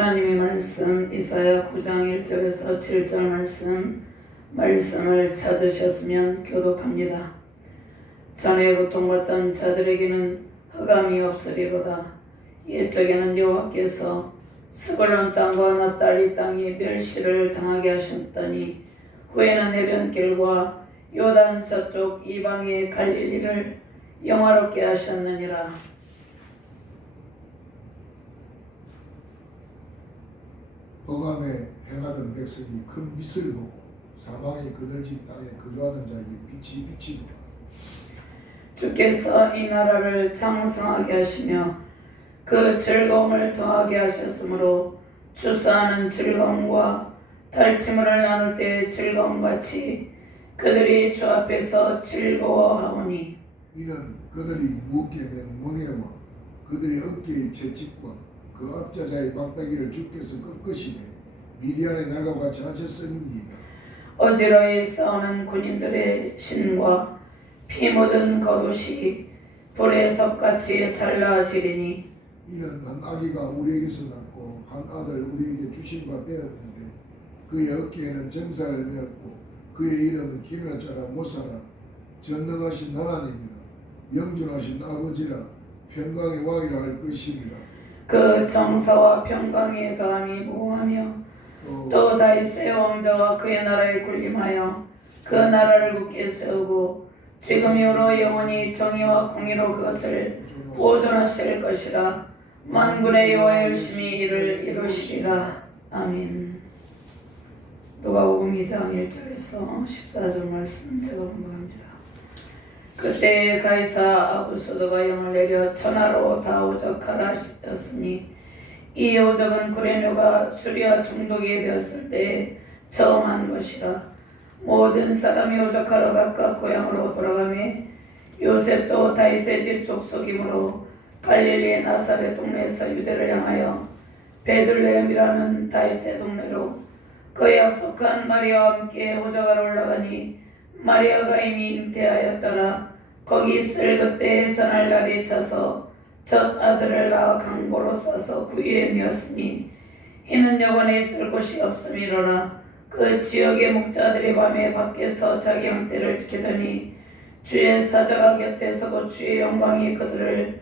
하나님의 말씀 이사야 9장 1절에서 7절 말씀을 찾으셨으면 교독합니다. 전에 고통받던 자들에게는 흑암이 없으리로다. 옛적에는 여호와께서 스불론 땅과 납달리 땅이 멸시를 당하게 하셨더니 후에는 해변길과 요단 저쪽 이방의 갈릴리를 영화롭게 하셨느니라. 억암에 행하던 백성이 큰 빛을 보고 사망의 그들 집 땅에 거주하던 자에게 빛이 비치더라. 주께서 이 나라를 장성하게 하시며 그 즐거움을 더하게 하셨으므로 추수하는 즐거움과 달치물을 나눌 때의 즐거움같이 그들이 주 앞에서 즐거워하오니 이는 그들이 무겁게 맨 멍에와 그들의 어깨의 채찍과 그 앞자자의 막다기를 주께서 꺾으시되 미디안의 날과 같이 하셨음이니이다. 어지러이 싸우는 군인들의 신과 피 묻은 겉옷이 불의 섭같이 살라지리니 이는 한 아기가 우리에게서 낳고 한 아들 우리에게 주신 바 되었는데 그의 어깨에는 정사를 메었고 그의 이름은 기묘자라 모사라 전능하신 하나님이라 영존하신 아버지라 평강의 왕이라 할 것입니다. 그 정사와 평강의 다함이 무하며 또 다윗의 왕자와 그의 나라에 군림하여 그 나라를 굳게 세우고 지금 이후로 영원히 정의와 공의로 그것을 보존하실 것이라. 만군의 여호와 열심히 이를 이루시리라. 아멘. 누가복음 2장 1절에서 14절 말씀 제가 공부합니다. 그때 가이사 아구소도가 영을 내려 천하로 다 오적하라 하셨으니 이 오적은 구레뇨가 수리와 중독이 되었을 때 처음 한 것이라. 모든 사람이 오적하러 각각 고향으로 돌아가매 요셉도 다윗의 집 족속이므로 갈릴리의 나사렛 동네에서 유대를 향하여 베들레헴이라는 다윗의 동네로 그 약속한 마리아와 함께 오적하러 올라가니 마리아가 이미 잉태하였더라. 거기 있을 그때 해산할 날이 차서 첫 아들을 낳아 강보로 싸서 구유에 메었으니 이는 여관에 있을 곳이 없음이로라. 그 지역의 목자들이 밤에 밖에서 자기 형태를 지키더니 주의 사자가 곁에 서고 주의 영광이 그들을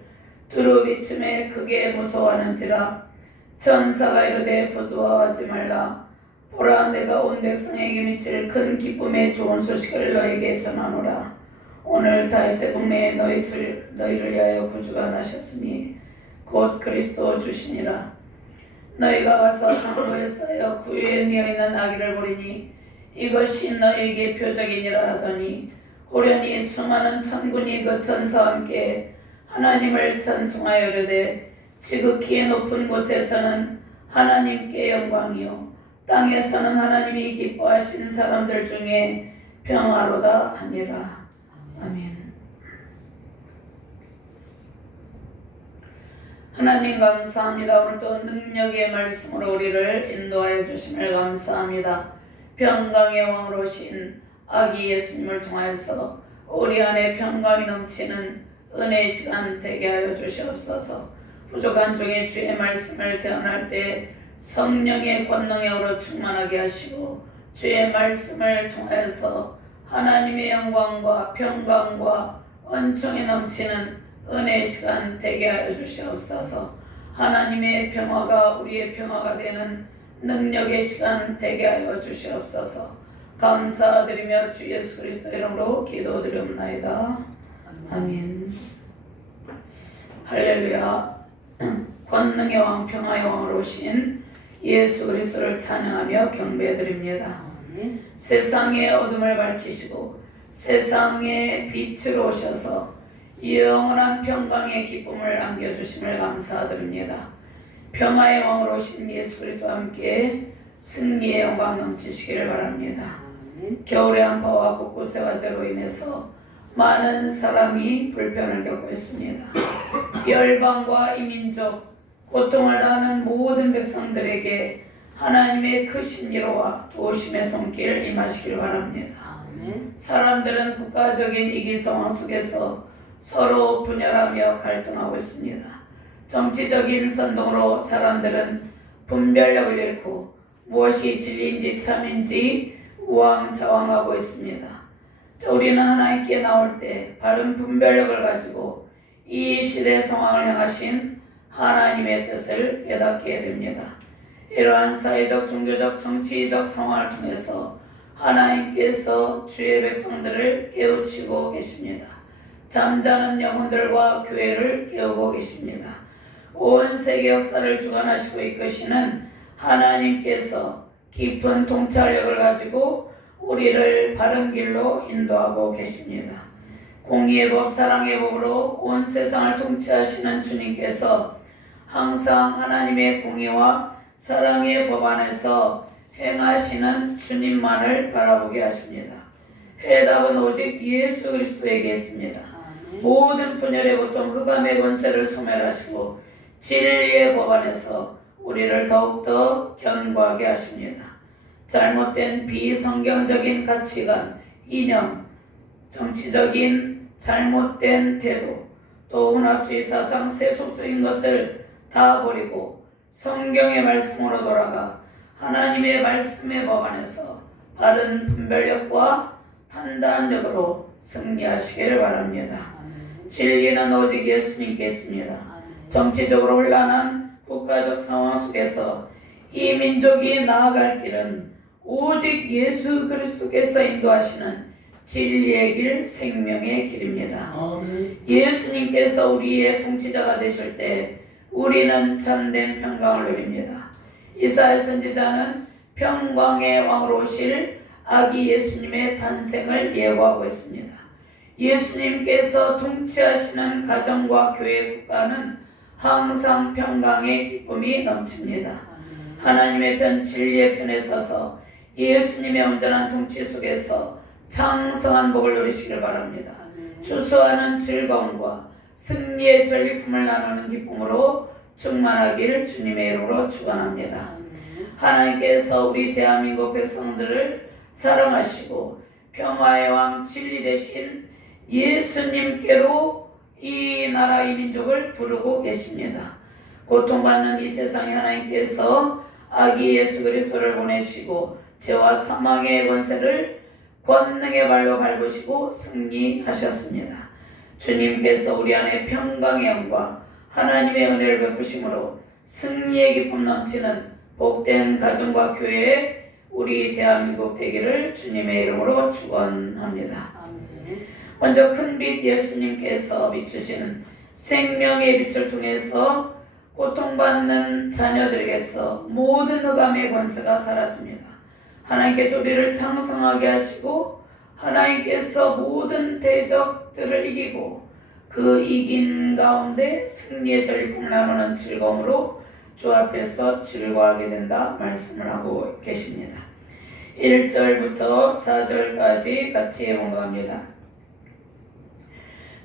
두루 비침에 크게 무서워하는지라. 천사가 이르되 부끄러워하지 말라. 보라, 내가 온 백성에게 미칠 큰 기쁨의 좋은 소식을 너에게 전하노라. 오늘 다윗의 동네에 너희를 위하여 구주가 나셨으니 곧 그리스도 주시니라. 너희가 가서 강보에 쌓여 구유에 뉘어있는 아기를 보리니 이것이 너희에게 표적이니라 하더니 호련히 수많은 천군이 그 천사와 함께 하나님을 찬송하여 이르되 지극히 높은 곳에서는 하나님께 영광이요 땅에서는 하나님이 기뻐하신 사람들 중에 평화로다 하니라. 아멘. 하나님 감사합니다. 오늘도 능력의 말씀으로 우리를 인도하여 주심을 감사합니다. 평강의 왕으로 오신 아기 예수님을 통하여서 우리 안에 평강이 넘치는 은혜의 시간 되게 하여 주시옵소서. 부족한 종의 주의 말씀을 대언할 때 성령의 권능의 으로 충만하게 하시고 주의 말씀을 통하여서 하나님의 영광과 평강과 은총이 넘치는 은혜의 시간 되게 하여 주시옵소서. 하나님의 평화가 우리의 평화가 되는 능력의 시간 되게 하여 주시옵소서. 감사드리며 주 예수 그리스도 이름으로 기도드리옵나이다. 아멘. 할렐루야. 권능의 왕 평화의 왕으로 오신 예수 그리스도를 찬양하며 경배드립니다. 세상의 어둠을 밝히시고 세상의 빛으로 오셔서 영원한 평강의 기쁨을 안겨주심을 감사드립니다. 평화의 왕으로 오신 예수 그리스도와 함께 승리의 영광 넘치시기를 바랍니다. 겨울의 한파와 곳곳의 화재로 인해서 많은 사람이 불편을 겪고 있습니다. 열방과 이민족, 고통을 당하는 모든 백성들에게 하나님의 크신 위로와 도우심의 손길 임하시길 바랍니다. 사람들은 국가적인 위기 상황 속에서 서로 분열하며 갈등하고 있습니다. 정치적인 선동으로 사람들은 분별력을 잃고 무엇이 진리인지 참인지 우왕좌왕하고 있습니다. 자, 우리는 하나님께 나올 때 바른 분별력을 가지고 이 시대 상황을 향하신 하나님의 뜻을 깨닫게 됩니다. 이러한 사회적, 종교적, 정치적 상황을 통해서 하나님께서 주의 백성들을 깨우치고 계십니다. 잠자는 영혼들과 교회를 깨우고 계십니다. 온 세계 역사를 주관하시고 이끄시는 하나님께서 깊은 통찰력을 가지고 우리를 바른 길로 인도하고 계십니다. 공의의 법, 사랑의 법으로 온 세상을 통치하시는 주님께서 항상 하나님의 공의와 사랑의 법 안에서 행하시는 주님만을 바라보게 하십니다. 해답은 오직 예수 그리스도에게 있습니다. 모든 분열의 고통, 흑암의 권세를 소멸하시고 진리의 법 안에서 우리를 더욱더 견고하게 하십니다. 잘못된 비성경적인 가치관, 이념, 정치적인 잘못된 태도, 또 혼합주의 사상, 세속적인 것을 다 버리고 성경의 말씀으로 돌아가 하나님의 말씀의 법 안에서 바른 분별력과 판단력으로 승리하시기를 바랍니다. 진리는 오직 예수님께 있습니다. 정치적으로 혼란한 국가적 상황 속에서 이 민족이 나아갈 길은 오직 예수 그리스도께서 인도하시는 진리의 길, 생명의 길입니다. 아멘. 예수님께서 우리의 통치자가 되실 때 우리는 참된 평강을 누립니다. 이사야 선지자는 평강의 왕으로 오실 아기 예수님의 탄생을 예고하고 있습니다. 예수님께서 통치하시는 가정과 교회, 국가는 항상 평강의 기쁨이 넘칩니다. 하나님의 편, 진리의 편에 서서 예수님의 온전한 통치 속에서 창성한 복을 누리시길 바랍니다. 추수하는 즐거움과 승리의 전리품을 나누는 기쁨으로 충만하기를 주님의 이름으로 축원합니다. 하나님께서 우리 대한민국 백성들을 사랑하시고 평화의 왕, 진리 되신 예수님께로 이 나라, 이 민족을 부르고 계십니다. 고통받는 이 세상에 하나님께서 아기 예수 그리스도를 보내시고 죄와 사망의 권세를 권능의 발로 밟으시고 승리하셨습니다. 주님께서 우리 안에 평강의 영과 하나님의 은혜를 베푸심으로 승리의 기쁨 넘치는 복된 가정과 교회에 우리 대한민국 되기를 주님의 이름으로 축원합니다. 먼저 큰빛 예수님께서 비추시는 생명의 빛을 통해서 고통받는 자녀들에게서 모든 흑암의 권세가 사라집니다. 하나님께서 우리를 창성하게 하시고 하나님께서 모든 대적들을 이기고 그 이긴 가운데 승리의 전리품을 나누는 즐거움으로 주 앞에서 즐거워하게 된다 말씀을 하고 계십니다. 1절부터 4절까지 같이 봉독합니다.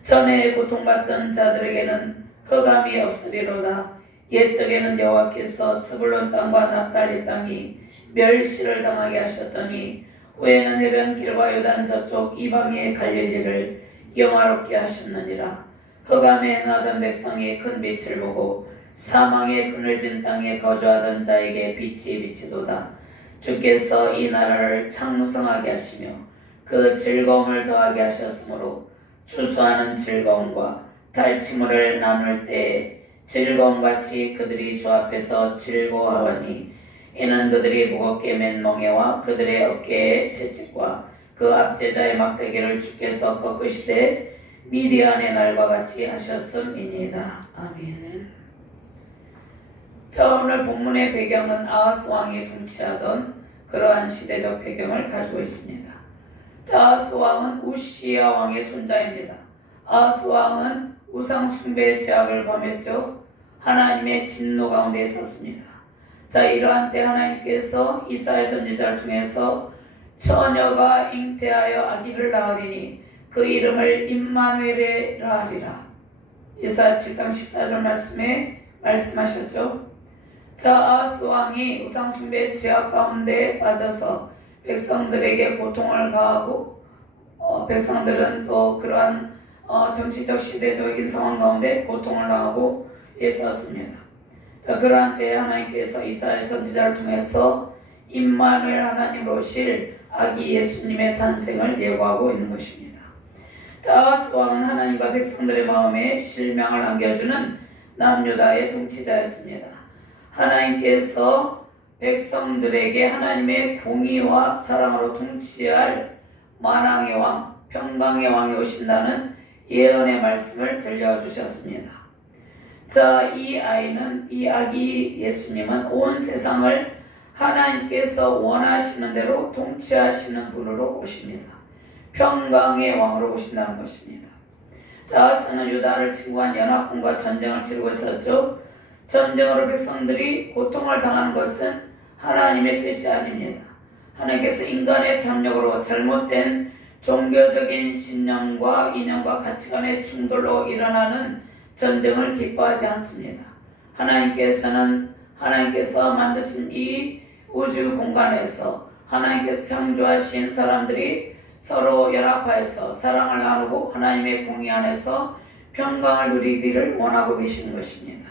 전에 고통받던 자들에게는 흑암이 없으리로다. 옛적에는 여호와께서 스불론 땅과 납달리 땅이 멸시를 당하게 하셨더니 후에는 해변길과 요단 저쪽 이방의 갈릴리를 영화롭게 하셨느니라. 흑암에 행하던 백성이 큰 빛을 보고 사망의 그늘진 땅에 거주하던 자에게 빛이 비치도다. 주께서 이 나라를 창성하게 하시며 그 즐거움을 더하게 하셨으므로 추수하는 즐거움과 달치물을 나눌 때 즐거움같이 그들이 주 앞에서 즐거워하니 이는 그들이 무겁게 맨 멍에와 그들의 어깨의 채찍과 그 압제자의 막대기를 주께서 꺾으시되 미디안의 날과 같이 하셨음이니이다. 아멘. 자, 오늘 본문의 배경은 아하스 왕이 통치하던 그러한 시대적 배경을 가지고 있습니다. 자, 아하스 왕은 우시야 왕의 손자입니다. 아하스 왕은 우상 숭배의 죄악을 범했죠. 하나님의 진노 가운데 있었습니다. 자, 이러한 때 하나님께서 이사야 선지자를 통해서 처녀가 잉태하여 아기를 낳으리니 그 이름을 임마누엘이라 하리라. 이사야 7장 14절 말씀에 말씀하셨죠. 자, 아하스 왕이 우상 숭배의 죄악 가운데 빠져서 백성들에게 고통을 가하고 백성들은 또 그러한 정치적 시대적인 상황 가운데 고통을 당하고 있었습니다. 자, 그러한 때에 하나님께서 이사야 선지자를 통해서 임마누엘 하나님으로 오실 아기 예수님의 탄생을 예고하고 있는 것입니다. 자, 아하스 왕은 하나님과 백성들의 마음에 실명을 안겨주는 남유다의 통치자였습니다. 하나님께서 백성들에게 하나님의 공의와 사랑으로 통치할 만왕의 왕, 평강의 왕이 오신다는 예언의 말씀을 들려주셨습니다. 자, 이 아기 예수님은 온 세상을 하나님께서 원하시는 대로 통치하시는 분으로 오십니다. 평강의 왕으로 오신다는 것입니다. 자, 아하스는 유다를 침공한 연합군과 전쟁을 치르고 있었죠. 전쟁으로 백성들이 고통을 당하는 것은 하나님의 뜻이 아닙니다. 하나님께서 인간의 탐욕으로 잘못된 종교적인 신념과 이념과 가치관의 충돌로 일어나는 전쟁을 기뻐하지 않습니다. 하나님께서 만드신 이 우주 공간에서 하나님께서 창조하신 사람들이 서로 연합하여서 사랑을 나누고 하나님의 공의 안에서 평강을 누리기를 원하고 계시는 것입니다.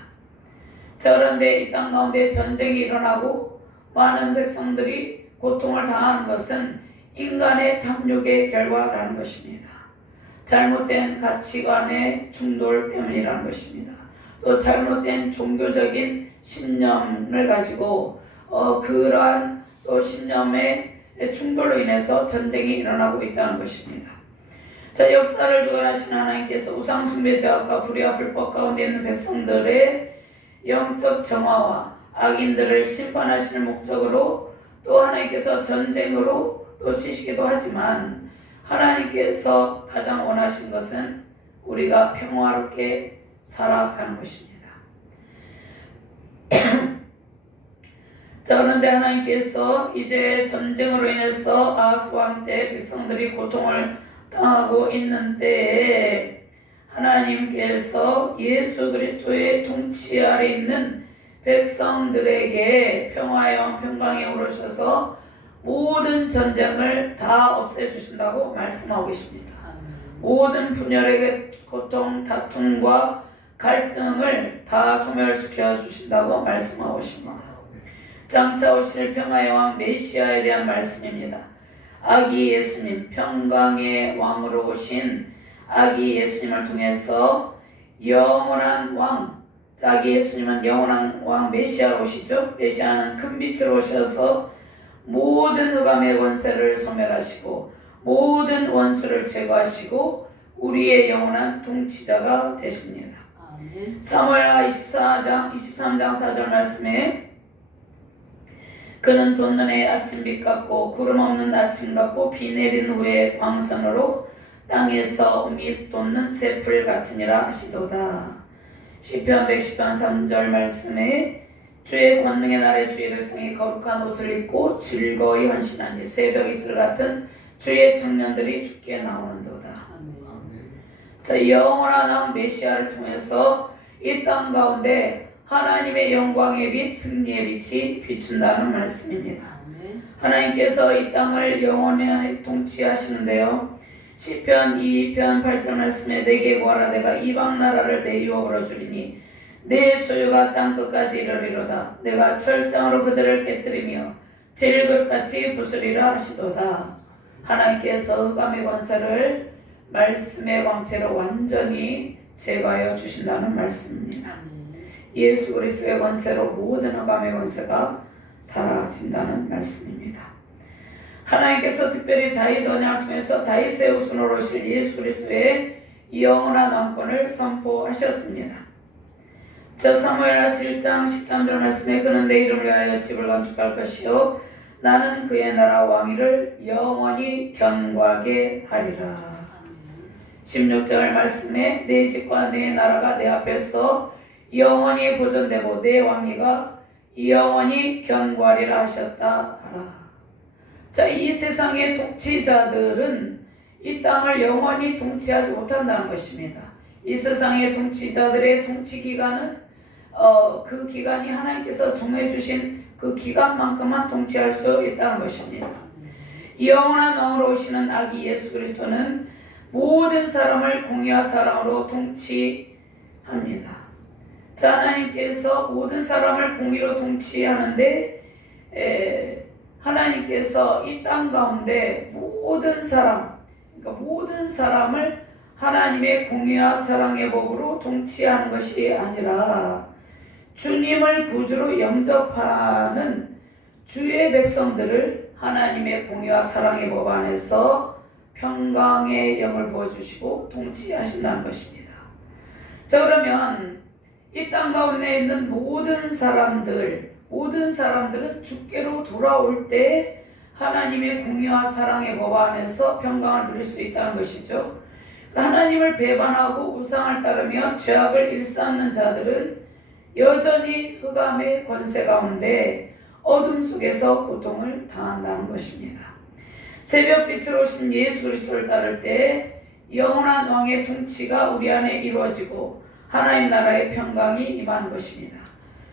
자, 그런데 이 땅 가운데 전쟁이 일어나고 많은 백성들이 고통을 당하는 것은 인간의 탐욕의 결과라는 것입니다. 잘못된 가치관의 충돌 때문이라는 것입니다. 또 잘못된 종교적인 신념을 가지고 그러한 또 신념의 충돌로 인해서 전쟁이 일어나고 있다는 것입니다. 자, 역사를 주관하시는 하나님께서 우상숭배 제약과 불의와 불법 가운데 있는 백성들의 영적 정화와 악인들을 심판하시는 목적으로 또 하나님께서 전쟁으로 또 치시기도 하지만 하나님께서 가장 원하신 것은 우리가 평화롭게 살아가는 것입니다. 자, 그런데 하나님께서 이제 전쟁으로 인해서 아하스 왕 때 백성들이 고통을 당하고 있는 때에 하나님께서 예수 그리스도의 통치 아래 있는 백성들에게 평화의 왕 평강에 오르셔서 모든 전쟁을 다 없애주신다고 말씀하고 계십니다. 모든 분열의 고통, 다툼과 갈등을 다 소멸시켜 주신다고 말씀하고 계십니다. 장차 오실 평화의 왕 메시아에 대한 말씀입니다. 아기 예수님, 평강의 왕으로 오신 아기 예수님을 통해서 영원한 왕, 아기 예수님은 영원한 왕 메시아로 오시죠. 메시아는 큰 빛으로 오셔서 모든 흑암의 권세를 소멸하시고 모든 원수를 제거하시고 우리의 영원한 통치자가 되십니다. 사무엘하 23장 4절 말씀에 그는 돋는 아침빛 같고 구름 없는 아침 같고 비 내린 후에 광선으로 땅에서 미 돋는 새풀 같으니라 하시도다. 시편 110편 3절 말씀에 주의 권능의 날에 주의 백성이 거룩한 옷을 입고 즐거이 헌신하니 새벽 이슬 같은 주의 청년들이 주께 나오는도다. 자, 영원한 왕 메시아를 통해서 이 땅 가운데 하나님의 영광의 빛, 승리의 빛이 비춘다는 말씀입니다. 하나님께서 이 땅을 영원히 통치하시는데요. 시편 2편 8절 말씀에 내게 구하라 내가 이방 나라를 내 유업으로 주리니 내 소유가 땅끝까지 이르리로다. 내가 철장으로 그들을 깨뜨리며 질그릇같이 부수리라 하시도다. 하나님께서 흑암의 권세를 말씀의 광채로 완전히 제거하여 주신다는 말씀입니다. 예수 그리스도의 권세로 모든 흑암의 권세가 사라진다는 말씀입니다. 하나님께서 특별히 다윗 언약을 통해서 다윗의 후손으로 오실 예수 그리스도의 영원한 왕권을 선포하셨습니다. 저 사무엘하 7장 13절 말씀에 그는 내 이름을 위하여 집을 건축할 것이요 나는 그의 나라 왕위를 영원히 견고하게 하리라. 16절 말씀에 내 집과 내 나라가 내 앞에서 영원히 보존되고 내 왕위가 영원히 견고하리라 하셨다 하라. 자, 이 세상의 통치자들은 이 땅을 영원히 통치하지 못한다는 것입니다. 이 세상의 통치자들의 통치 기간은 그 기간이 하나님께서 정해주신 그 기간만큼만 통치할 수 있다는 것입니다. 영원한 왕으로 오시는 아기 예수 그리스도는 모든 사람을 공의와 사랑으로 통치합니다. 자, 하나님께서 모든 사람을 공의로 통치하는데 하나님께서 이 땅 가운데 모든 사람, 그러니까 모든 사람을 하나님의 공의와 사랑의 법으로 통치하는 것이 아니라 주님을 구주로 영접하는 주의 백성들을 하나님의 공의와 사랑의 법 안에서 평강의 영을 부어주시고 통치하신다는 것입니다. 자, 그러면 이 땅 가운데 있는 모든 사람들은 주께로 돌아올 때 하나님의 공의와 사랑의 법 안에서 평강을 누릴 수 있다는 것이죠. 하나님을 배반하고 우상을 따르며 죄악을 일삼는 자들은 여전히 흑암의 권세 가운데 어둠 속에서 고통을 당한다는 것입니다. 새벽빛으로 오신 예수 그리스도를 따를 때 영원한 왕의 통치가 우리 안에 이루어지고 하나님 나라의 평강이 임하는 것입니다.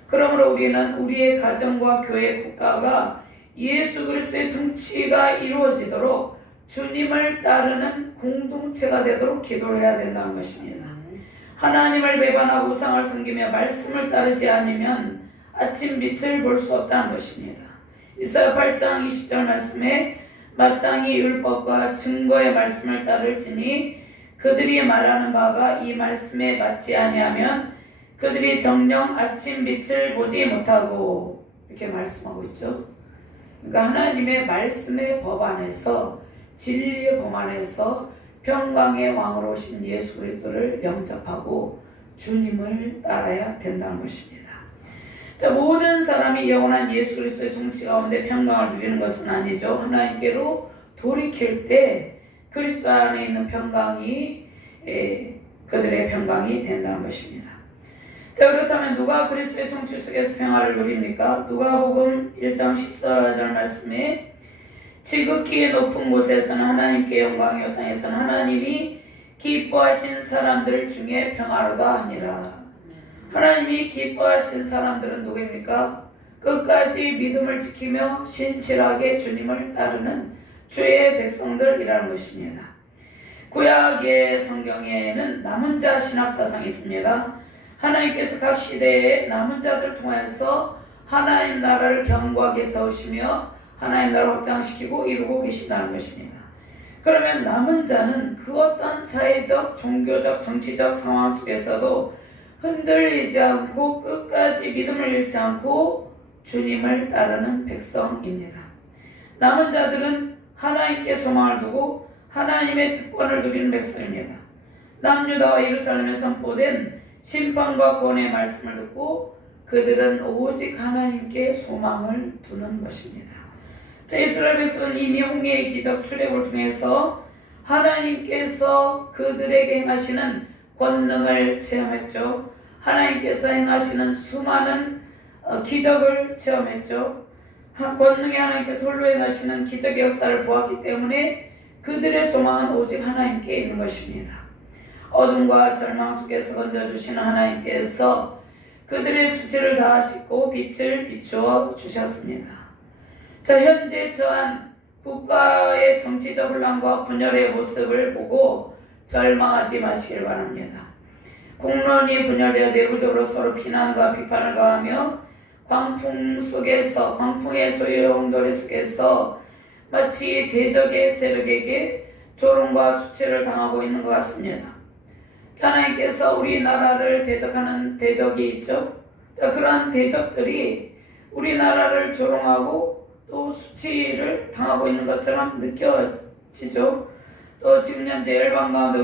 그러므로 우리는 우리의 가정과 교회, 국가가 예수 그리스도의 통치가 이루어지도록 주님을 따르는 공동체가 되도록 기도를 해야 된다는 것입니다. 하나님을 배반하고 우상을 섬기며 말씀을 따르지 않으면 아침 빛을 볼 수 없다는 것입니다. 이사야 8장 20절 말씀에 마땅히 율법과 증거의 말씀을 따를지니 그들이 말하는 바가 이 말씀에 맞지 아니하면 그들이 정녕 아침 빛을 보지 못하고, 이렇게 말씀하고 있죠. 그러니까 하나님의 말씀의 법 안에서, 진리의 법 안에서 평강의 왕으로 오신 예수 그리스도를 영접하고 주님을 따라야 된다는 것입니다. 자, 모든 사람이 영원한 예수 그리스도의 통치 가운데 평강을 누리는 것은 아니죠. 하나님께로 돌이킬 때 그리스도 안에 있는 평강이 그들의 평강이 된다는 것입니다. 자, 그렇다면 누가 그리스도의 통치 속에서 평화를 누립니까? 누가복음 1장 14절 말씀에 지극히 높은 곳에서는 하나님께 영광이요 땅에서는 하나님이 기뻐하신 사람들 중에 평화로다 하니라. 하나님이 기뻐하신 사람들은 누구입니까? 끝까지 믿음을 지키며 신실하게 주님을 따르는 주의 백성들이라는 것입니다. 구약의 성경에는 남은 자 신학사상이 있습니다. 하나님께서 각 시대에 남은 자들 통해서 하나님 나라를 견고하게 세우시며 하나님 나라를 확장시키고 이루고 계신다는 것입니다. 그러면 남은 자는 그 어떤 사회적, 종교적, 정치적 상황 속에서도 흔들리지 않고 끝까지 믿음을 잃지 않고 주님을 따르는 백성입니다. 남은 자들은 하나님께 소망을 두고 하나님의 특권을 누리는 백성입니다. 남유다와 예루살렘에 선포된 심판과 구원의 말씀을 듣고 그들은 오직 하나님께 소망을 두는 것입니다. 자, 이스라엘 백성은 이미 홍해의 기적 출애굽을 통해서 하나님께서 그들에게 행하시는 권능을 체험했죠. 하나님께서 행하시는 수많은 기적을 체험했죠. 권능의 하나님께서 홀로 행하시는 기적의 역사를 보았기 때문에 그들의 소망은 오직 하나님께 있는 것입니다. 어둠과 절망 속에서 건져주시는 하나님께서 그들의 수치를 다 씻고 빛을 비추어 주셨습니다. 자, 현재 처한 국가의 정치적 혼란과 분열의 모습을 보고 절망하지 마시길 바랍니다. 국론이 분열되어 내부적으로 서로 비난과 비판을 가하며 광풍의 소용돌이 속에서 마치 대적의 세력에게 조롱과 수치를 당하고 있는 것 같습니다. 하나님께서 우리나라를 대적하는 대적이 있죠. 자, 그러한 대적들이 우리나라를 조롱하고 또 수치를 당하고 있는 것처럼 느껴지죠. 또 지금 현재 열방 가운데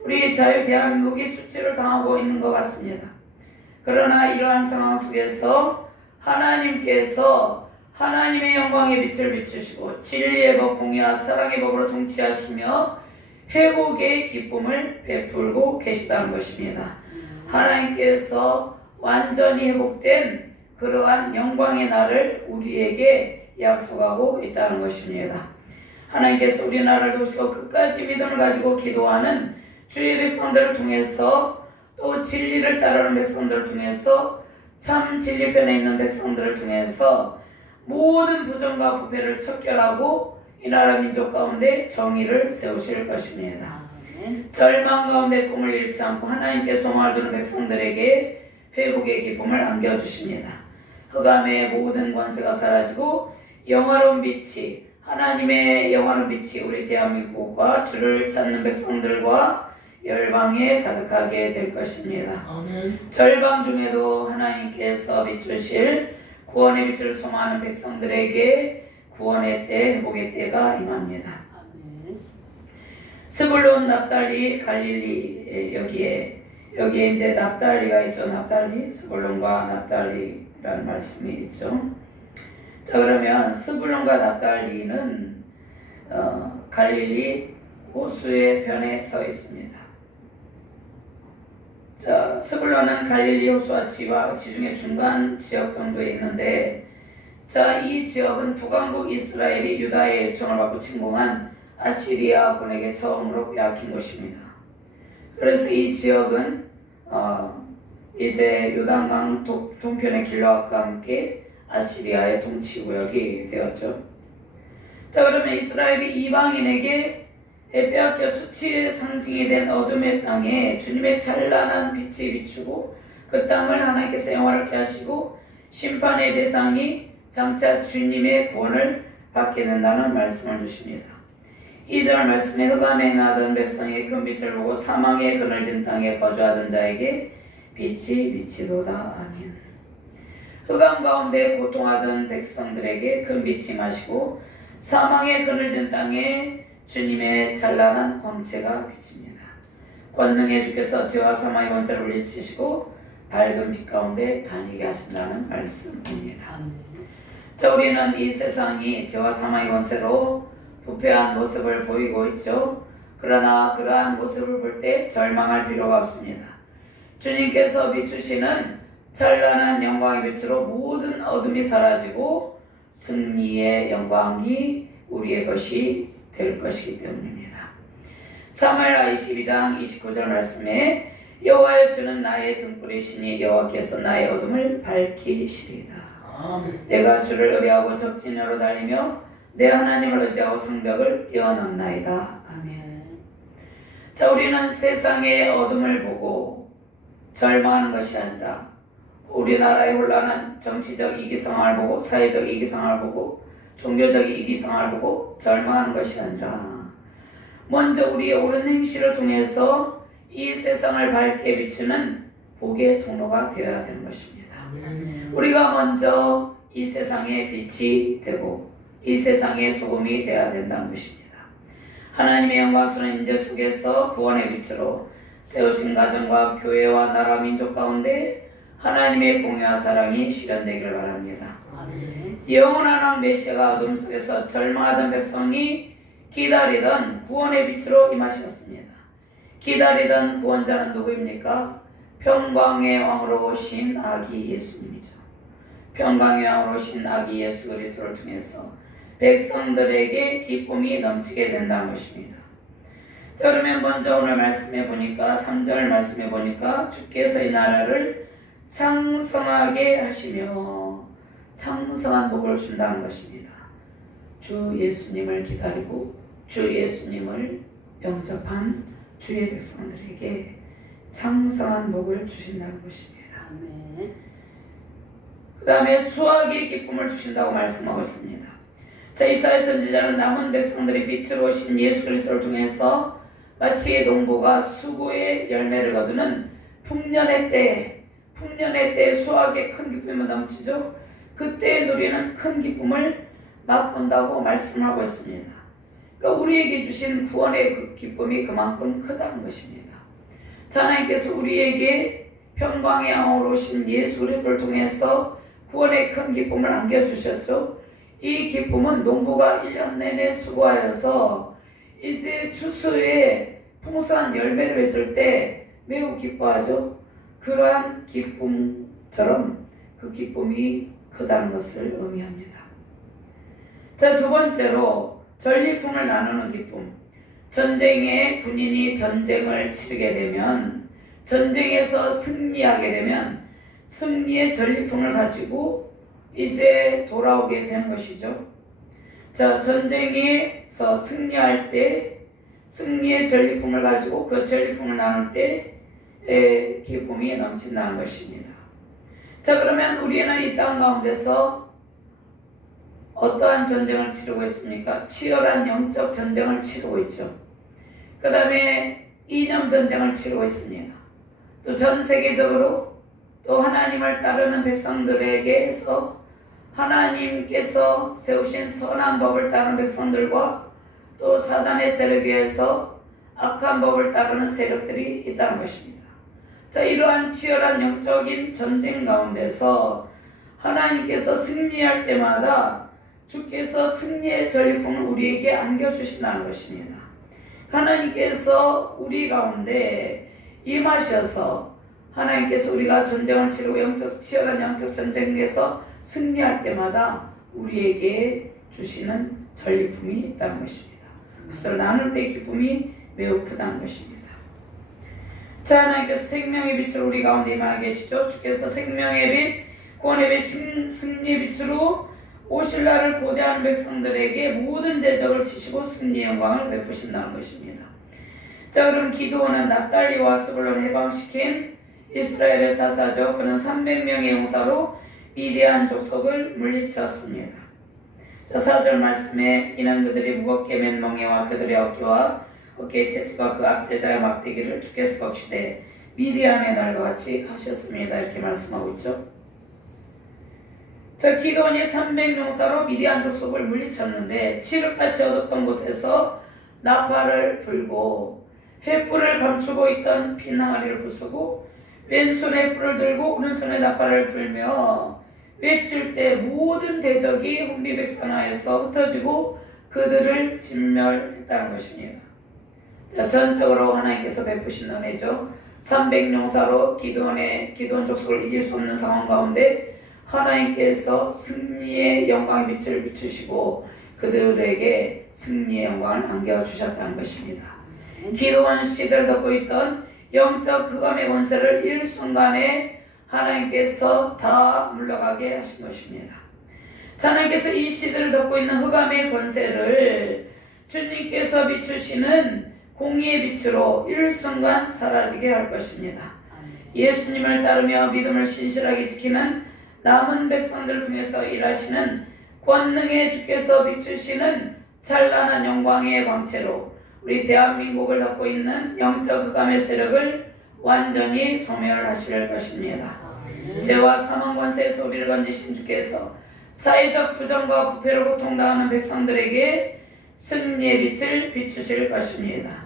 우리 자유 대한민국이 수치를 당하고 있는 것 같습니다. 그러나 이러한 상황 속에서 하나님께서 하나님의 영광의 빛을 비추시고 진리의 법, 공의와 사랑의 법으로 통치하시며 회복의 기쁨을 베풀고 계시다는 것입니다. 하나님께서 완전히 회복된 그러한 영광의 날을 우리에게 약속하고 있다는 것입니다. 하나님께서 우리나라를 도우시고 끝까지 믿음을 가지고 기도하는 주의 백성들을 통해서 또 진리를 따르는 백성들을 통해서 참 진리편에 있는 백성들을 통해서 모든 부정과 부패를 척결하고 이 나라 민족 가운데 정의를 세우실 것입니다. 절망 가운데 꿈을 잃지 않고 하나님께 소망을 두는 백성들에게 회복의 기쁨을 안겨주십니다. 흑암의 모든 권세가 사라지고 영화로운 빛이, 하나님의 영화로운 빛이 우리 대한민국과 주를 찾는 백성들과 열방에 가득하게 될 것입니다. 아멘. 절방 중에도 하나님께서 비추실 구원의 빛을 소망하는 백성들에게 구원의 때, 회복의 때가 임합니다. 스불론, 납달리, 갈릴리, 여기에 이제 납달리가 있죠. 납달리, 스불론과 납달리라는 말씀이 있죠. 자, 그러면 스불론과 납달리는 갈릴리 호수의 편에 서 있습니다. 자, 스불론은 갈릴리 호수와 지중해 중간 지역 정도에 있는데, 자, 이 지역은 북왕국 이스라엘이 유다의 요청을 받고 침공한 아시리아군에게 처음으로 빼앗긴 곳입니다. 그래서 이 지역은 이제 요단강 동편의 길라앗과 함께 아시리아의 통치구역이 되었죠. 자, 그러면 이스라엘이 이방인에게 빼앗겨 수치의 상징이 된 어둠의 땅에 주님의 찬란한 빛이 비추고 그 땅을 하나님께서 영화롭게 하시고 심판의 대상이 장차 주님의 구원을 받게 된다는 말씀을 주십니다. 2절 말씀에 흑암에 행하던 백성이 큰 빛을 보고 사망의 그늘진 땅에 거주하던 자에게 빛이 비치도다. 아멘. 흑암 가운데 고통하던 백성들에게 큰 빛이 마시고 사망의 그늘진 땅에 주님의 찬란한 광채가 비칩니다. 권능의 주께서 죄와 사망의 권세를 물리치시고 밝은 빛 가운데 다니게 하신다는 말씀입니다. 자, 우리는 이 세상이 죄와 사망의 권세로 부패한 모습을 보이고 있죠. 그러나 그러한 모습을 볼 때 절망할 필요가 없습니다. 주님께서 비추시는 찬란한 영광의 빛으로 모든 어둠이 사라지고 승리의 영광이 우리의 것이 될 것이기 때문입니다. 사무엘하 22장 29절 말씀에 여호와의 주는 나의 등불이시니 여호와께서 나의 어둠을 밝히시리이다. 아멘. 내가 주를 의뢰하고 적진으로 달리며 내 하나님을 의지하고 성벽을 뛰어넘나이다. 아멘. 자, 우리는 세상의 어둠을 보고 절망하는 것이 아니라 우리나라의 혼란한 정치적 이기 상황을 보고 사회적 이기 상황을 보고 종교적 이기 상황을 보고 절망하는 것이 아니라 먼저 우리의 옳은 행실을 통해서 이 세상을 밝게 비추는 복의 통로가 되어야 되는 것입니다. 아멘. 우리가 먼저 이 세상의 빛이 되고 이 세상의 소금이 되어야 된다는 것입니다. 하나님의 영광스러운 인재 속에서 구원의 빛으로 세우신 가정과 교회와 나라 민족 가운데 하나님의 공의와 사랑이 실현되기를 바랍니다. 아멘. 영원한 왕 메시아가 어둠 속에서 절망하던 백성이 기다리던 구원의 빛으로 임하셨습니다. 기다리던 구원자는 누구입니까? 평강의 왕으로 오신 아기 예수님이죠. 평강의 왕으로 오신 아기 예수 그리스도를 통해서 백성들에게 기쁨이 넘치게 된다는 것입니다. 자, 그러면 먼저 오늘 말씀해 보니까 3절 말씀해 보니까 주께서 이 나라를 창성하게 하시며 창성한 복을 준다는 것입니다. 주 예수님을 기다리고 주 예수님을 영접한 주의 백성들에게 창성한 복을 주신다는 것입니다. 그 다음에 수확의 기쁨을 주신다고 말씀하고 있습니다. 자, 이사야 선지자는 남은 백성들이 빛으로 오신 예수 그리스도를 통해서 마치 농부가 수고의 열매를 거두는 풍년의 때 수확의 큰 기쁨이 넘치죠. 그때 누리는 큰 기쁨을 맛본다고 말씀하고 있습니다. 그러니까 우리에게 주신 구원의 그 기쁨이 그만큼 크다는 것입니다. 하나님께서 우리에게 평강의 왕으로 오신 예수 그리스도를 통해서 구원의 큰 기쁨을 안겨주셨죠. 이 기쁨은 농부가 1년 내내 수고하여서 이제 추수에 풍성한 열매를 맺을 때 매우 기뻐하죠. 그러한 기쁨처럼 그 기쁨이 크다는 것을 의미합니다. 자, 두 번째로 전리품을 나누는 기쁨. 전쟁에 군인이 전쟁을 치르게 되면, 전쟁에서 승리하게 되면 승리의 전리품을 가지고 이제 돌아오게 되는 것이죠. 자, 전쟁에서 승리할 때 승리의 전리품을 가지고 그 전리품을 나눌 때 기쁨이 넘친다는 것입니다. 자, 그러면 우리는 이 땅 가운데서 어떠한 전쟁을 치르고 있습니까? 치열한 영적 전쟁을 치르고 있죠. 그 다음에 이념 전쟁을 치르고 있습니다. 또 전 세계적으로 또 하나님을 따르는 백성들에게서 하나님께서 세우신 선한 법을 따르는 백성들과 또 사단의 세력에 의해서 악한 법을 따르는 세력들이 있다는 것입니다. 자, 이러한 치열한 영적인 전쟁 가운데서 하나님께서 승리할 때마다 주께서 승리의 전리품을 우리에게 안겨주신다는 것입니다. 하나님께서 우리 가운데 임하셔서 하나님께서 우리가 전쟁을 치르고 치열한 영적 전쟁에서 승리할 때마다 우리에게 주시는 전리품이 있다는 것입니다. 그것을 나눌 때의 기쁨이 매우 크다는 것입니다. 자, 하나님께서 생명의 빛으로 우리 가운데 임하 계시죠. 주께서 생명의 빛, 구원의 빛, 승리의 빛으로 오실 날을 고대하는 백성들에게 모든 대적을 치시고 승리의 영광을 베푸신다는 것입니다. 자, 그럼 기드온은 납달리와 스불론을 해방시킨 이스라엘의 사사죠. 그는 300명의 용사로 미디안 족속을 물리쳤습니다. 자, 4절 말씀에 이는 그들이 무겁게 맨 멍에와 그들의 어깨와 어깨의 채찍과 그 앞제자의 막대기를 주께서 꺾시되 미디안의 날과 같이 하셨습니다. 이렇게 말씀하고 있죠. 자, 기드온이 300용사로 미디안 족속을 물리쳤는데 칠흑같이 어둡던 곳에서 나팔을 불고 횃불을 감추고 있던 빈 항아리를 부수고 왼손에 뿔을 들고 오른손에 나팔을 불며 외칠 때 모든 대적이 혼비백산하여서 흩어지고 그들을 진멸했다는 것입니다. 자, 전적으로 하나님께서 베푸신 은혜죠. 300용사로 기드온 족속을 이길 수 없는 상황 가운데 하나님께서 승리의 영광의 빛을 비추시고 그들에게 승리의 영광을 안겨주셨다는 것입니다. 기드온 시대를 덮고 있던 영적 흑암의 권세를 일순간에 하나님께서 다 물러가게 하신 것입니다. 하나님께서 이 시대를 덮고 있는 흑암의 권세를 주님께서 비추시는 공의의 빛으로 일순간 사라지게 할 것입니다. 예수님을 따르며 믿음을 신실하게 지키는 남은 백성들을 통해서 일하시는 권능의 주께서 비추시는 찬란한 영광의 광채로 우리 대한민국을 덮고 있는 영적 흑암의 세력을 완전히 소멸하실 것입니다. 죄와 사망 권세의 소리를 건지신 주께서 사회적 부정과 부패로 고통당하는 백성들에게 승리의 빛을 비추실 것입니다.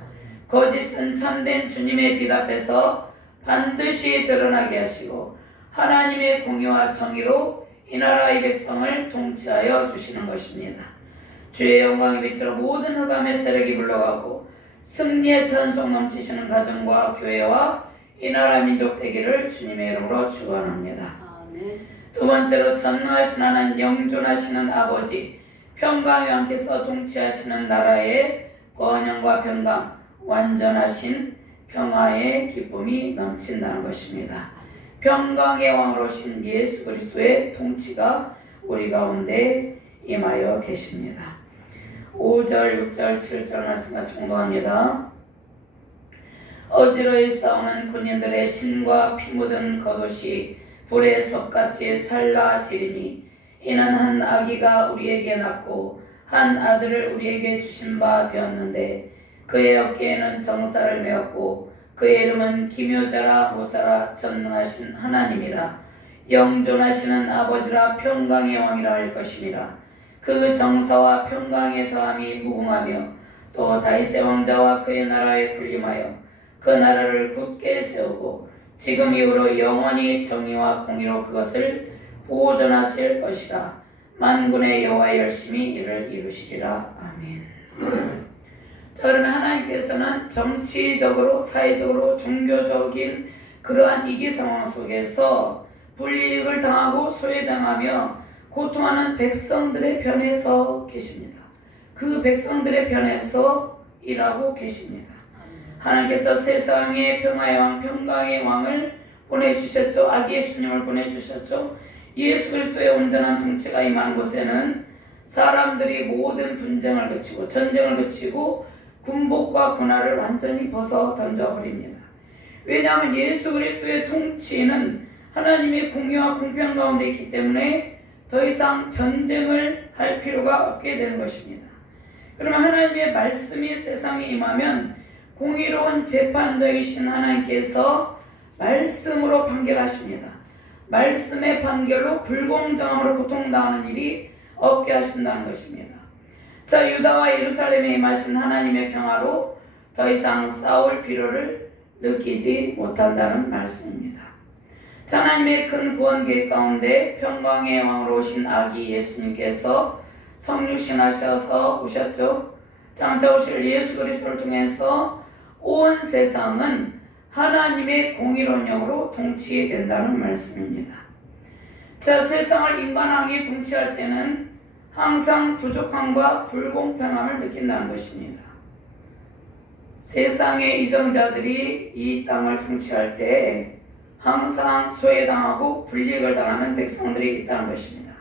거짓은 참된 주님의 빛 앞에서 반드시 드러나게 하시고 하나님의 공의와 정의로 이 나라의 백성을 통치하여 주시는 것입니다. 주의 영광의 빛으로 모든 흑암의 세력이 물러가고 승리의 찬송 넘치시는 가정과 교회와 이 나라 민족 되기를 주님의 이름으로 축원합니다. 두 번째로 전능하신 하나님, 영존하시는 아버지, 평강의 왕께서 통치하시는 나라의 번영과 평강, 완전하신 평화의 기쁨이 넘친다는 것입니다. 평강의 왕으로 오신 예수 그리스도의 통치가 우리 가운데 임하여 계십니다. 5절, 6절, 7절 말씀 같이 공독합니다. 어지러이 싸우는 군인들의 신과 피 묻은 겉옷이 불의 섭같이 살라지리니 이는 한 아기가 우리에게 낳고 한 아들을 우리에게 주신 바 되었는데 그의 어깨에는 정사를 메었고 그의 이름은 기묘자라 모사라 전능하신 하나님이라 영존하시는 아버지라 평강의 왕이라 할 것임이라. 그 정사와 평강의 더함이 무궁하며 또 다윗의 왕자와 그의 나라에 군림하여 그 나라를 굳게 세우고 지금 이후로 영원히 정의와 공의로 그것을 보존하실 것이라. 만군의 여호와 열심히 이를 이루시리라. 아멘. 자, 그러면 하나님께서는 정치적으로, 사회적으로, 종교적인 그러한 위기 상황 속에서 불이익을 당하고 소외당하며 고통하는 백성들의 편에 서 계십니다. 그 백성들의 편에서 일하고 계십니다. 하나님께서 세상의 평화의 왕, 평강의 왕을 보내주셨죠. 아기 예수님을 보내주셨죠. 예수 그리스도의 온전한 통치가 임하는 곳에는 사람들이 모든 분쟁을 그치고 전쟁을 그치고 군복과 군화를 완전히 벗어 던져버립니다. 왜냐하면 예수 그리스도의 통치는 하나님의 공의와 공평 가운데 있기 때문에 더 이상 전쟁을 할 필요가 없게 되는 것입니다. 그러면 하나님의 말씀이 세상에 임하면 공의로운 재판장이신 하나님께서 말씀으로 판결하십니다. 말씀의 판결로 불공정함으로 고통당하는 일이 없게 하신다는 것입니다. 자, 유다와 예루살렘에 임하신 하나님의 평화로 더 이상 싸울 필요를 느끼지 못한다는 말씀입니다. 자, 하나님의 큰 구원 계획 가운데 평강의 왕으로 오신 아기 예수님께서 성육신하셔서 오셨죠. 장차 오실 예수 그리스도를 통해서 온 세상은 하나님의 공의로운 영으로 통치된다는 말씀입니다. 자, 세상을 인간왕이 통치할 때는 항상 부족함과 불공평함을 느낀다는 것입니다. 세상의 이정자들이 이 땅을 통치할 때 항상 소외당하고 불이익을 당하는 백성들이 있다는 것입니다.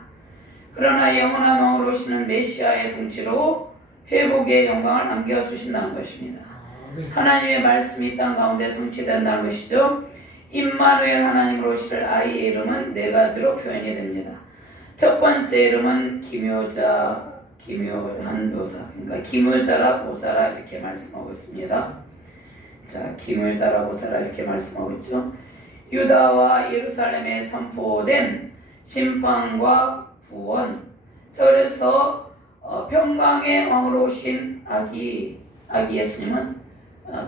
그러나 영원한 왕으로 오시는 메시아의 통치로 회복의 영광을 안겨주신다는 것입니다. 하나님의 말씀이 이 땅 가운데 성취된다는 것이죠. 임마누엘 하나님으로 오실 아이의 이름은 네 가지로 표현이 됩니다. 첫 번째 이름은 기묘자, 기묘한 묘사, 그러니까 기묘자라 보사라 이렇게 말씀하고 있습니다. 자, 기묘자라 보사라 이렇게 말씀하고 있죠. 유다와 예루살렘에 선포된 심판과 구원. 그래서 평강의 왕으로 오신 아기 예수님은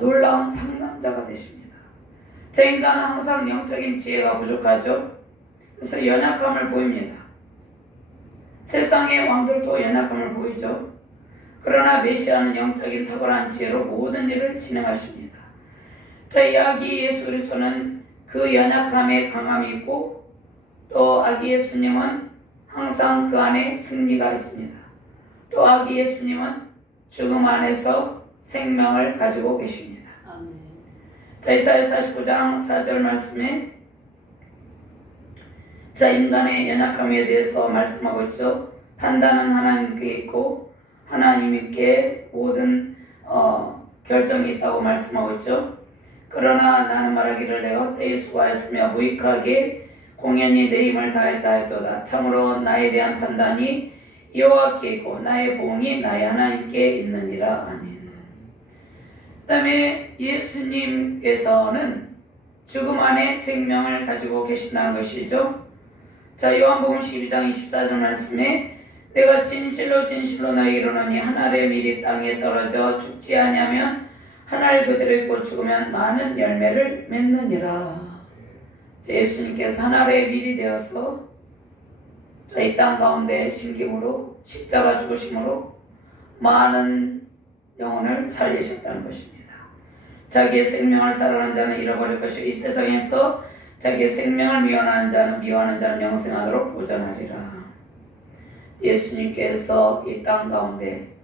놀라운 상남자가 되십니다. 저 인간은 항상 영적인 지혜가 부족하죠. 그래서 연약함을 보입니다. 세상의 왕들도 연약함을 보이죠. 그러나 메시아는 영적인 탁월한 지혜로 모든 일을 진행하십니다. 자, 이 아기 예수 그리스도는 그 연약함에 강함이 있고 또 아기 예수님은 항상 그 안에 승리가 있습니다. 또 아기 예수님은 죽음 안에서 생명을 가지고 계십니다. 아멘. 자, 이사야 49장 4절 말씀에 자, 인간의 연약함에 대해서 말씀하고 있죠. 판단은 하나님께 있고 하나님께 모든 결정이 있다고 말씀하고 있죠. 그러나 나는 말하기를 내가 헛되이 수고하였으며 무익하게 공연히 내 힘을 다했다 했도다. 참으로 나에 대한 판단이 여호와께 있고 나의 보응이 나의 하나님께 있느니라. 아멘. 그 다음에 예수님께서는 죽음 안에 생명을 가지고 계신다는 것이죠. 자, 요한복음 12장 24절 말씀에 내가 진실로 진실로 너희에게 이르노니 한 알의 밀이 땅에 떨어져 죽지 아니하면 한 알 그대로 있고 죽으면 많은 열매를 맺느니라. 자, 예수님께서 한 알의 밀이 되어서 이 땅 가운데 신김으로 십자가 죽으심으로 많은 영혼을 살리셨다는 것입니다. 자기의 생명을 사랑하는 자는 잃어버릴 것이고 이 세상에서 자기의 생명을 미워하는 자는 영생하도록 보전하리라. 예수님께서 이 땅 가운데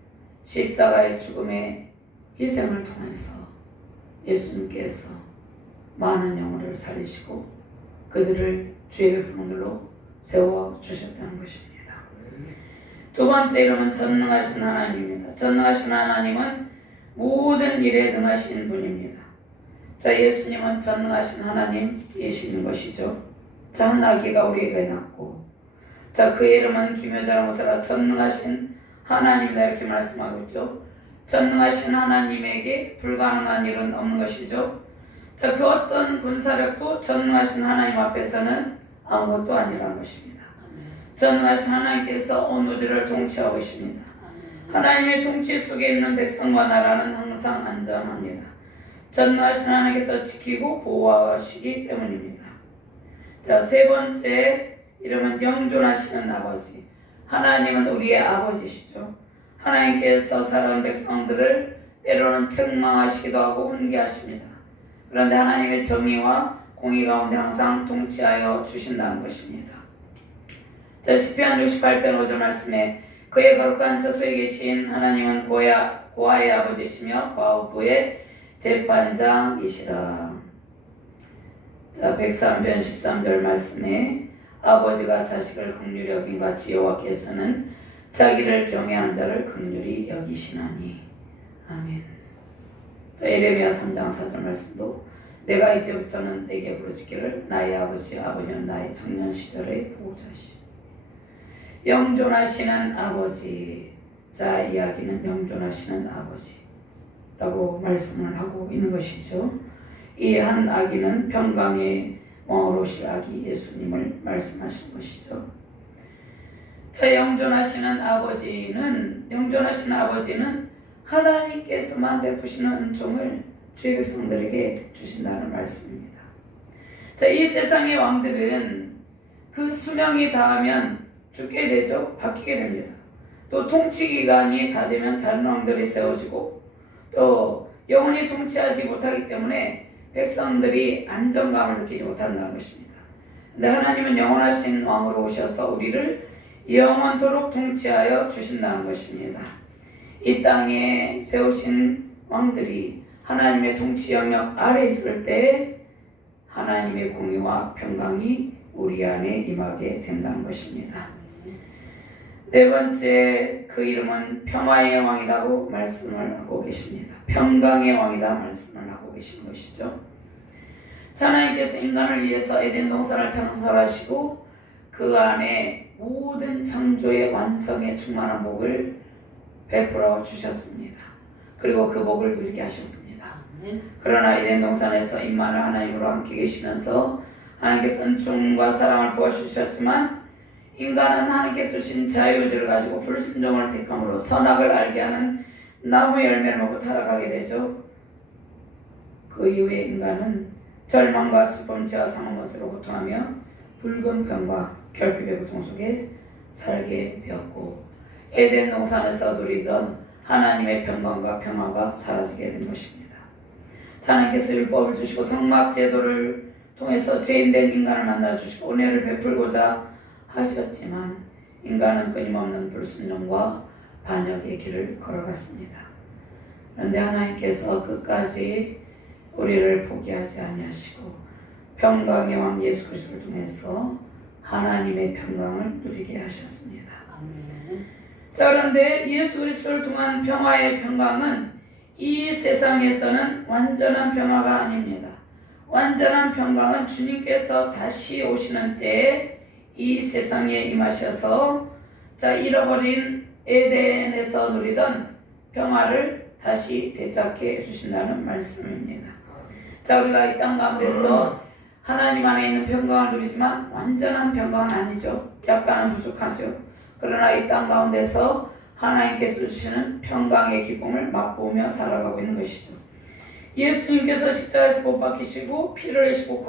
십자가의 죽음의 희생을 통해서 예수님께서 많은 영혼을 살리시고 그들을 주의 백성들로 세워주셨다는 것입니다. 두 번째 이름은 전능하신 하나님입니다. 전능하신 하나님은 모든 일에 능하신 분입니다. 자, 예수님은 전능하신 하나님이신 것이죠. 자, 한 아기가 우리에게 낳고 자, 그의 이름은 기묘자라 모사라 전능하신 하나님이다 이렇게 말씀하고 있죠. 전능하신 하나님에게 불가능한 일은 없는 것이죠. 자, 그 어떤 군사력도 전능하신 하나님 앞에서는 아무것도 아니라는 것입니다. 전능하신 하나님께서 온 우주를 통치하고 계십니다. 하나님의 통치 속에 있는 백성과 나라는 항상 안전합니다. 전능하신 하나님께서 지키고 보호하시기 때문입니다. 자, 세 번째 이름은 영존하시는 아버지. 하나님은 우리의 아버지시죠. 하나님께서 사랑하는 백성들을 때로는 책망하시기도 하고 훈계하십니다. 그런데 하나님의 정의와 공의 가운데 항상 통치하여 주신다는 것입니다. 자, 시편 68편 5절 말씀에 그의 거룩한 저수에 계신 하나님은 고아의 아버지시며 과부의 재판장이시라. 자, 103편 13절 말씀에 아버지가 자식을 긍휼히 여긴 같이 여호와께서는 자기를 경외하는 자를 긍휼히 여기시나니. 아멘. 에레미야 3장 4절 말씀도 내가 이제부터는 내게 부르짖기를 나의 아버지 아버지는 나의 청년 시절의 보호자시. 영존하시는 아버지. 자, 이야기는 영존하시는 아버지라고 말씀을 하고 있는 것이죠. 이 한 아기는 평강의 왕으로 오실 아기 예수님을 말씀하신 것이죠. 자, 영존하시는 아버지는 하나님께서만 베푸시는 은총을 주의 백성들에게 주신다는 말씀입니다. 자, 이 세상의 왕들은 그 수명이 다하면 죽게 되죠. 바뀌게 됩니다. 또 통치 기간이 다 되면 다른 왕들이 세워지고 또 영원히 통치하지 못하기 때문에 백성들이 안정감을 느끼지 못한다는 것입니다. 근데 하나님은 영원하신 왕으로 오셔서 우리를 영원토록 통치하여 주신다는 것입니다. 이 땅에 세우신 왕들이 하나님의 통치 영역 아래 있을 때 하나님의 공의와 평강이 우리 안에 임하게 된다는 것입니다. 네 번째, 그 이름은 평화의 왕이라고 말씀을 하고 계십니다. 평강의 왕이다 말씀을 하고 계신 것이죠. 하나님께서 인간을 위해서 에덴 동산을 창설하시고 그 안에 모든 창조의 완성에 충만한 복을 베풀어 주셨습니다. 그리고 그 복을 누리게 하셨습니다. 그러나 에덴 동산에서 인간을 하나님으로 함께 계시면서 하나님께서 은총과 사랑을 부어주셨지만 인간은 하나님께 주신 자유의지를 가지고 불순종을 택함으로 선악을 알게 하는 나무 열매를 먹고 타락하게 되죠. 그 이후에 인간은 절망과 슬픔, 죄와 상한 것으로 고통하며 붉은 병과 결핍의 고통 속에 살게 되었고 에덴 동산에서 누리던 하나님의 평강과 평화가 사라지게 된 것입니다. 하나님께서 율법을 주시고 성막 제도를 통해서 죄인된 인간을 만나주시고 은혜를 베풀고자 하셨지만 인간은 끊임없는 불순종과 반역의 길을 걸어갔습니다. 그런데 하나님께서 끝까지 우리를 포기하지 아니하시고 평강의 왕 예수 그리스도를 통해서 하나님의 평강을 누리게 하셨습니다. 자, 그런데 예수 그리스도를 통한 평화의 평강은 이 세상에서는 완전한 평화가 아닙니다. 완전한 평강은 주님께서 다시 오시는 때에 이 세상에 임하셔서 잃어버린 에덴에서 누리던 평화를 다시 되찾게 해주신다는 말씀입니다. 우리가 이 땅 가운데서 하나님 안에 있는 평강을 누리지만 완전한 평강은 아니죠. 약간은 부족하죠. 그러나 이 땅 가운데서 하나님께서 주시는 평강의 기쁨을 맛보며 살아가고 있는 것이죠. 예수님께서 십자가에서 못 박히시고 피를 흘리시고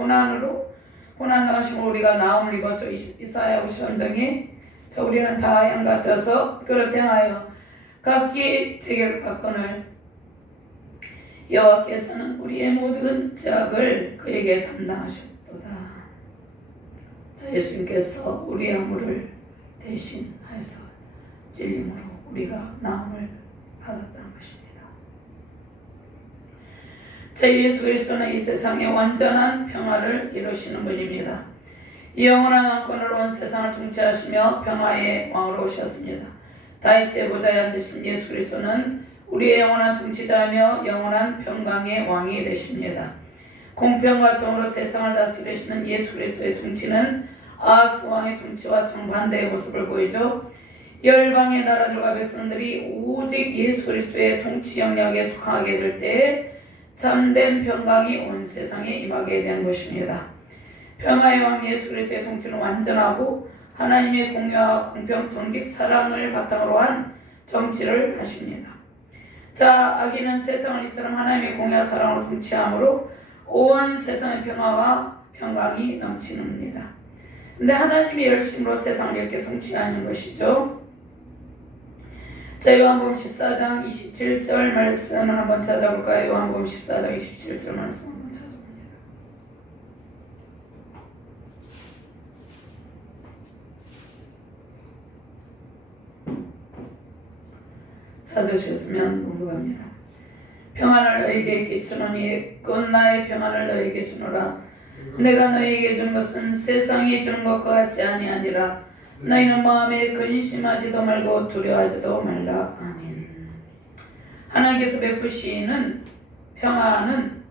고난당하시고 우리가 나음을 입었죠. 이사야 53장에 우리는 다 양 같아서 그릇 행하여 각기 제게로 갔거늘 여호와께서는 우리의 모든 죄악을 그에게 담당하셨도다. 예수님께서 우리의 허물을 대신하여서 찔림으로 우리가 나음을 받았다는 것입니다. 예수 그리스도는 이 세상에 완전한 평화를 이루시는 분입니다. 영원한 왕권으로 온 세상을 통치하시며 평화의 왕으로 오셨습니다. 다윗의 보좌에 앉으신 예수 그리스도는 우리의 영원한 통치자며 영원한 평강의 왕이 되십니다. 공평과 정으로 세상을 다스리시는 예수 그리스도의 통치는 아하스 왕의 통치와 정반대의 모습을 보이죠. 열방의 나라들과 백성들이 오직 예수 그리스도의 통치 영역에 속하게 될 때에 참된 평강이 온 세상에 임하게 된 것입니다. 평화의 왕 예수 그리스도의 통치는 완전하고 하나님의 공의와 공평, 정직, 사랑을 바탕으로 한 정치를 하십니다. 아기는 세상을 이처럼 하나님의 공의와 사랑으로 통치함으로 온 세상의 평화와 평강이 넘치는입니다. 근데 하나님의 열심으로 세상을 이렇게 통치하는 것이죠. 요한복음 14장 27절 말씀을 한번 찾아볼까요? 요한복음 14장 27절 말씀 한번 찾아봅니다. 찾으셨으면 공부합니다. 평안을 너희에게 끼치노니 곧 나의 평안을 너희에게 주노라. 내가 너희에게 준 것은 세상이 주는 것과 같이 아니하니라. 너희는 마음에 근심하지도 말고 두려워하지도 말라. 아멘. 하나님께서 베푸시는 평안은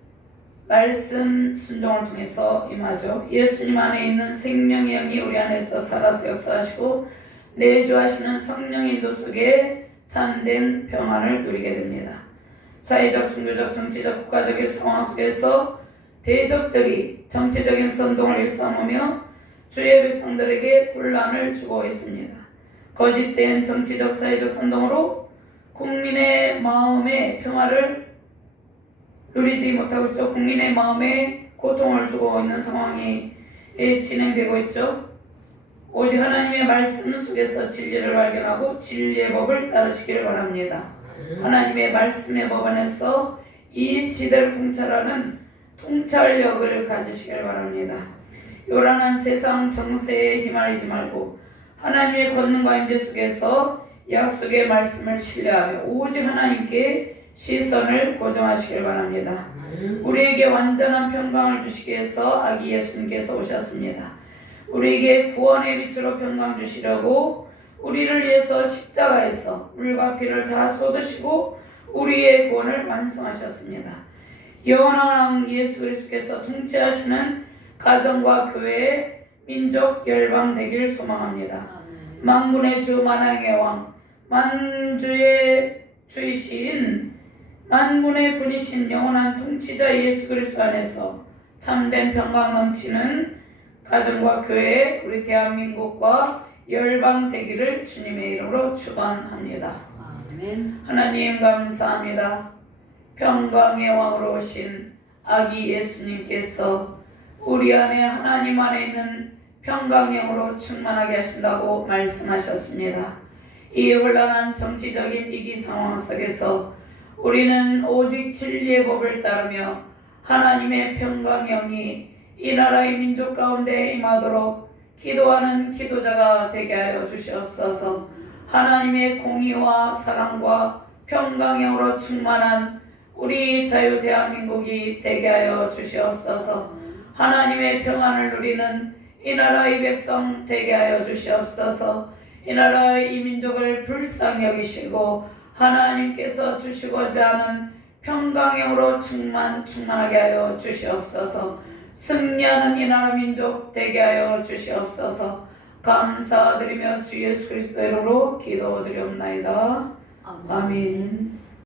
말씀 순종을 통해서 임하죠. 예수님 안에 있는 생명의 영이 우리 안에서 살아서 역사하시고 내주하시는 성령의 인도 속에 참된 평안을 누리게 됩니다. 사회적, 종교적, 정치적, 국가적인 상황 속에서 대적들이 정치적인 선동을 일삼으며 주의 백성들에게 혼란을 주고 있습니다. 거짓된 정치적, 사회적 선동으로 국민의 마음의 평화를 누리지 못하고 있죠. 국민의 마음에 고통을 주고 있는 상황이 진행되고 있죠. 오직 하나님의 말씀 속에서 진리를 발견하고 진리의 법을 따르시기를 바랍니다. 하나님의 말씀의 법 안에서 이 시대를 통찰하는 통찰력을 가지시길 바랍니다. 요란한 세상 정세에 휘말리지 말고 하나님의 권능과 임재 속에서 약속의 말씀을 신뢰하며 오직 하나님께 시선을 고정하시길 바랍니다. 우리에게 완전한 평강을 주시기 위해서 아기 예수님께서 오셨습니다. 우리에게 구원의 빛으로 평강 주시려고 우리를 위해서 십자가에서 물과 피를 다 쏟으시고 우리의 구원을 완성하셨습니다. 영원한 왕 예수 그리스도께서 통치하시는 가정과 교회, 민족, 열방 되길 소망합니다. 만군의 주 만왕의 왕, 만주의 주이신 만군의 군이신 영원한 통치자 예수 그리스도 안에서 참된 평강 넘치는 가정과 교회, 우리 대한민국과 열방 되기를 주님의 이름으로 축원합니다. 아멘. 하나님 감사합니다. 평강의 왕으로 오신 아기 예수님께서 우리 안에 하나님 안에 있는 평강의 영으로 충만하게 하신다고 말씀하셨습니다. 이 혼란한 정치적인 위기 상황 속에서 우리는 오직 진리의 법을 따르며 하나님의 평강의 영이 이 나라의 민족 가운데 임하도록 기도하는 기도자가 되게 하여 주시옵소서. 하나님의 공의와 사랑과 평강형으로 충만한 우리 자유 대한민국이 되게 하여 주시옵소서. 하나님의 평안을 누리는 이 나라의 백성 되게 하여 주시옵소서. 이 나라의 이 민족을 불쌍히 여기시고 하나님께서 주시고자 하는 평강형으로 충만하게 하여 주시옵소서. 승리하는 이 나라 민족 되게 하여 주시옵소서. 감사드리며 주 예수 그리스도의 이름으로 기도드리옵나이다. 아멘.